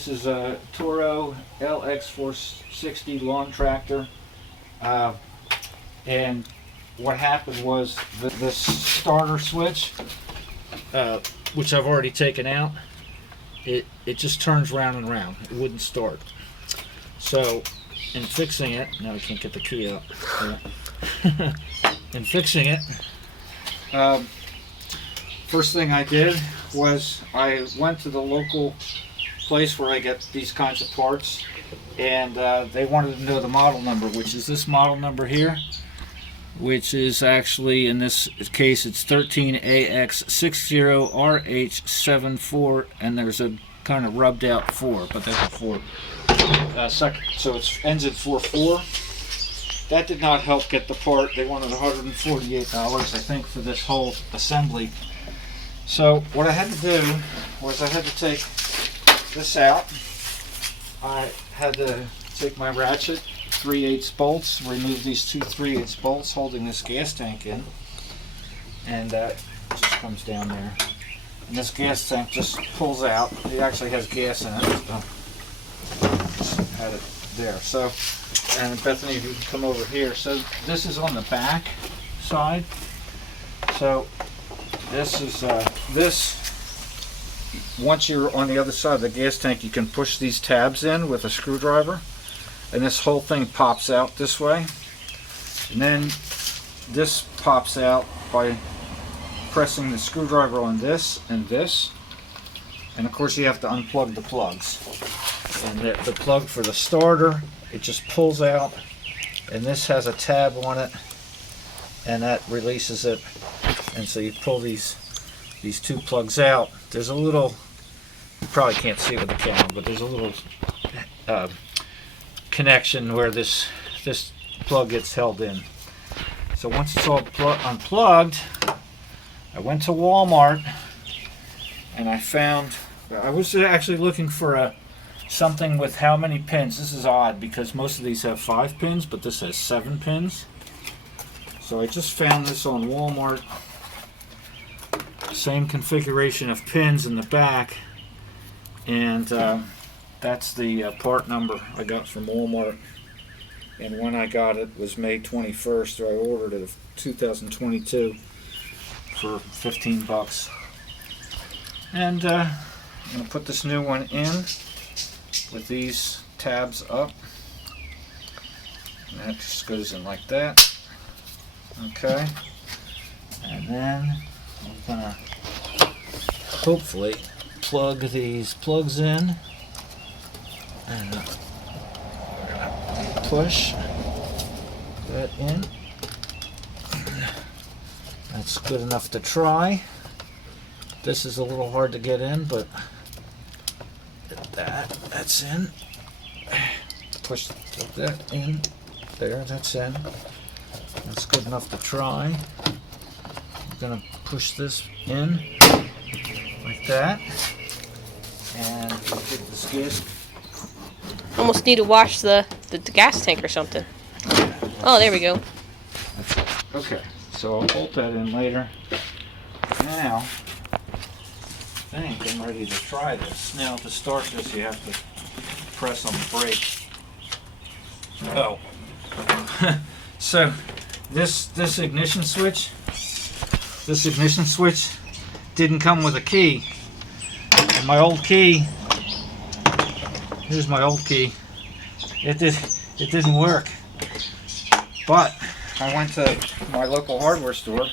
This is a Toro LX460 lawn tractor. And what happened was the starter switch, which I've already taken out, it just turns round and round. It wouldn't start. So in fixing it, now I can't get the key out. In fixing it, first thing I did was I went to the local place where I get these kinds of parts, and they wanted to know the model number, which is this model number here, which is actually, in this case, it's 13AX60RH74, and there's a kind of rubbed out 4, but that's a 4. Second, so it ends in 44. That did not help get the part. They wanted $148, I think, for this whole assembly. So what I had to do was I had to take this out. I had to take my ratchet, 3/8 bolts, remove these two 3/8 bolts holding this gas tank in, and that just comes down there. And this gas tank just pulls out. It actually has gas in it. So just had it there. So, and Bethany, if you can come over here. So this is on the back side. So this is once you're on the other side of the gas tank, you can push these tabs in with a screwdriver, and this whole thing pops out this way. And then this pops out by pressing the screwdriver on this and this. And of course you have to unplug the plugs. And the plug for the starter, it just pulls out, and this has a tab on it, and that releases it. And so you pull these two plugs out. There's a little, you probably can't see it with the camera, but there's a little connection where this plug gets held in. So once it's all unplugged, I went to Walmart and I was actually looking for something with how many pins. This is odd because most of these have 5 pins, but this has 7 pins. So I just found this on Walmart. Same configuration of pins in the back, and that's the part number I got from Walmart. And when I got it was May 21st, so I ordered it of 2022 for $15. And I'm going to put this new one in with these tabs up, and that just goes in like that. Okay, and then I'm gonna hopefully plug these plugs in, and we're gonna push that in. That's good enough to try. This is a little hard to get in, but that's in. Push that in. There, that's in. That's good enough to try. I'm gonna push this in like that, and we'll take this gas. Almost need to wash the gas tank or something. Oh, there we go. Okay, so I'll bolt that in later. Now, I think I'm ready to try this. Now, to start this, you have to press on the brake. Oh. So this ignition switch didn't come with a key, and my old key, here's my old key, it didn't work. But I went to my local hardware store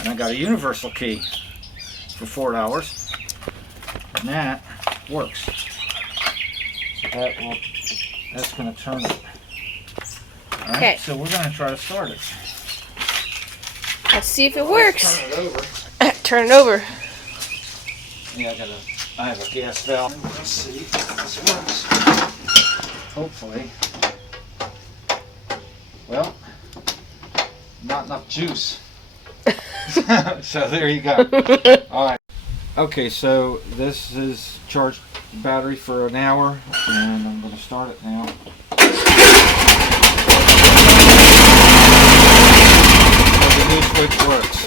and I got a universal key for $4, and that works. So that's going to turn it. Alright, okay. So we're going to try to start it. Let's see if it works. Turn it over. Turn it over. Yeah, I have a gas valve. Let's see if this works. Hopefully. Well, not enough juice. So there you go. Alright. Okay, so this is charged battery for an hour, and I'm going to start it now. So the new switch works.